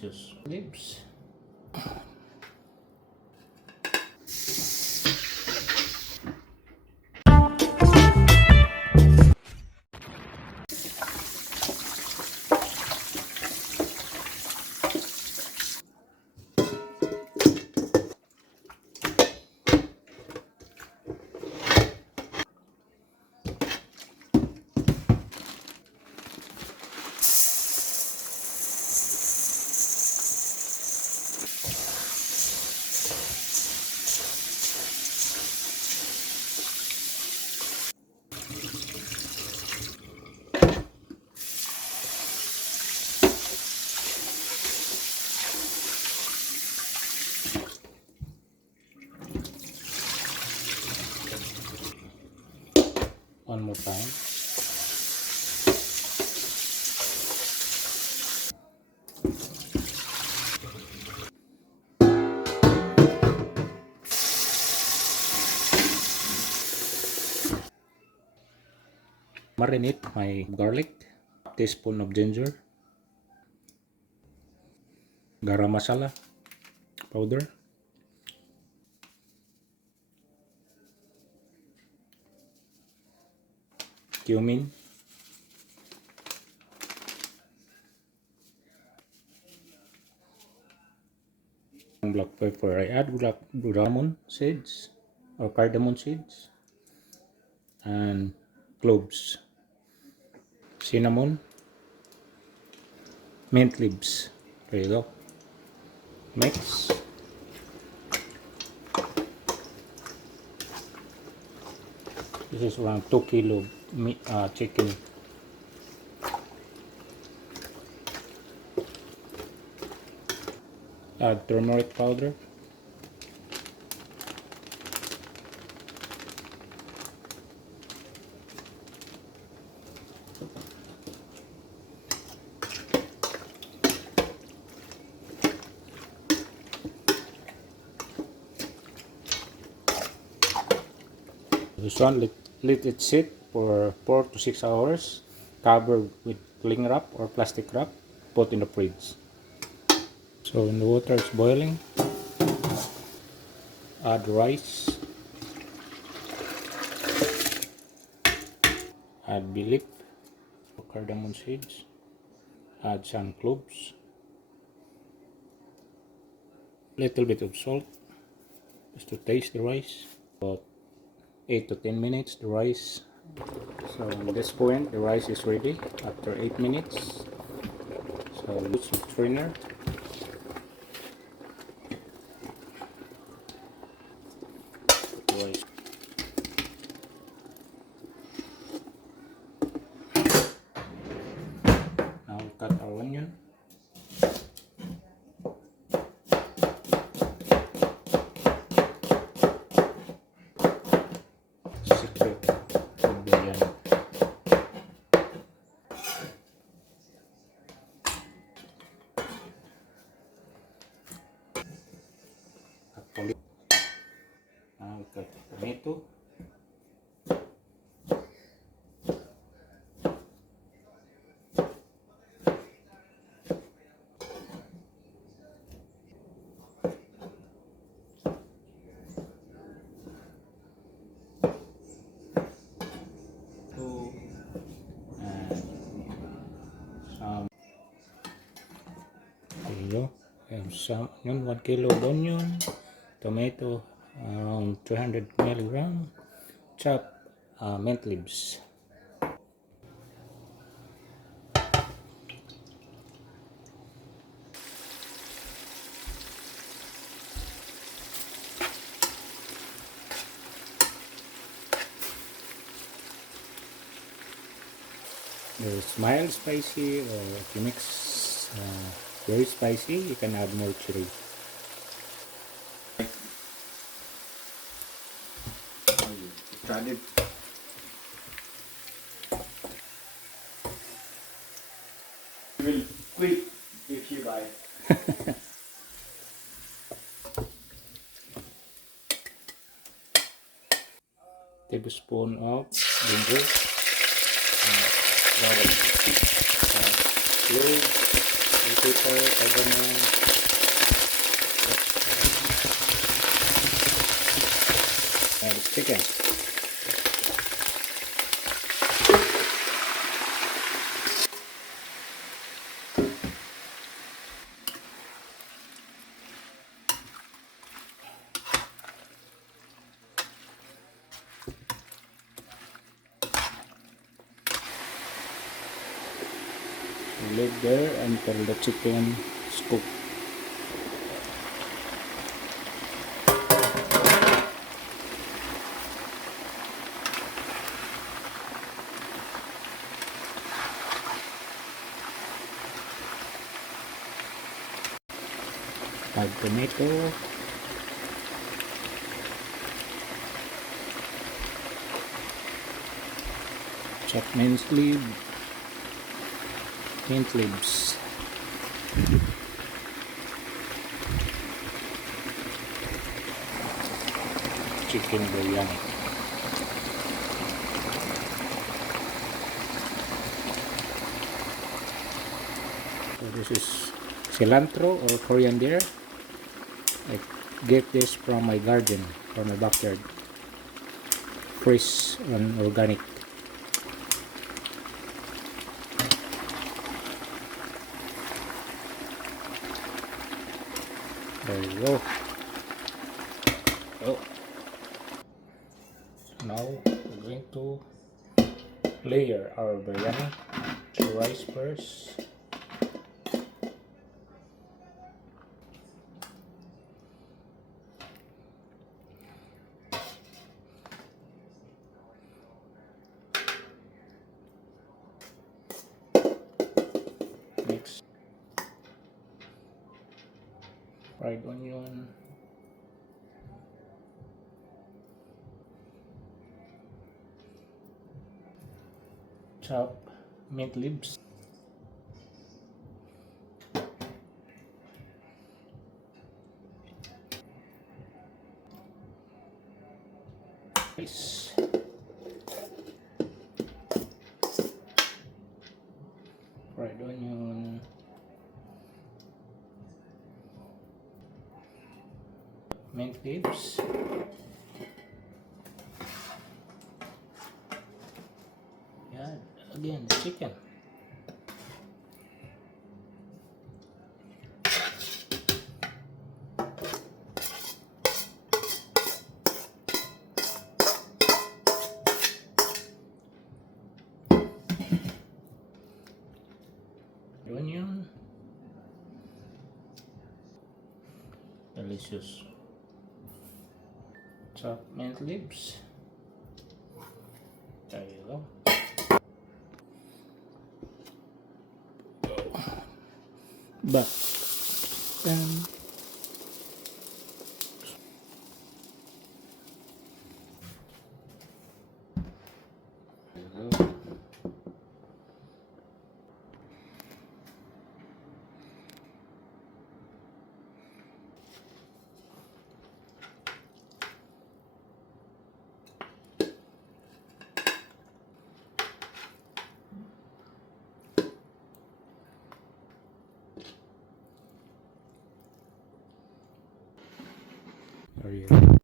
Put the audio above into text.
delicious lips. One more time. Marinate my garlic, teaspoon of ginger, garam masala powder, cumin, black pepper. I add cardamom seeds or cardamom seeds and cloves, cinnamon, mint leaves. There you go. Mix. This is around 2 kilo meat, chicken. Add turmeric powder. This one, let it sit for 4 to 6 hours, cover with cling wrap or plastic wrap, put in the fridge. So when the water is boiling, add rice, add bay leaf, cardamom seeds, add some cloves, little bit of salt just to taste the rice. About 8 to 10 minutes the rice. So at this point the rice is ready after 8 minutes. So use some strainer. Rice. Now we cut our onion. Secret of biryani. Now we cut tomato. There you go. We have some onion, 1 kilo of onion, tomato around 300 milligram, chopped mint leaves. There's mild spicy, or if you mix very spicy, you can add more chili. Tried it. You will quit if you buy. Tablespoon of ginger, garlic, cloves, pepper, cardamom, and chicken. Leave there until the chicken is cooked. Add tomato, chopped mint leaves, chicken biryani. So this is cilantro or coriander. I get this from my garden, from my backyard. Fresh and organic. There you go. Oh. Now we're going to layer our biryani. The rice first. Mix fried onion, chop mint leaves, rice, fried onion, mint leaves, yeah, again the chicken. Onion, delicious. Chopped mint leaves. There you go. But then there you go. There you go.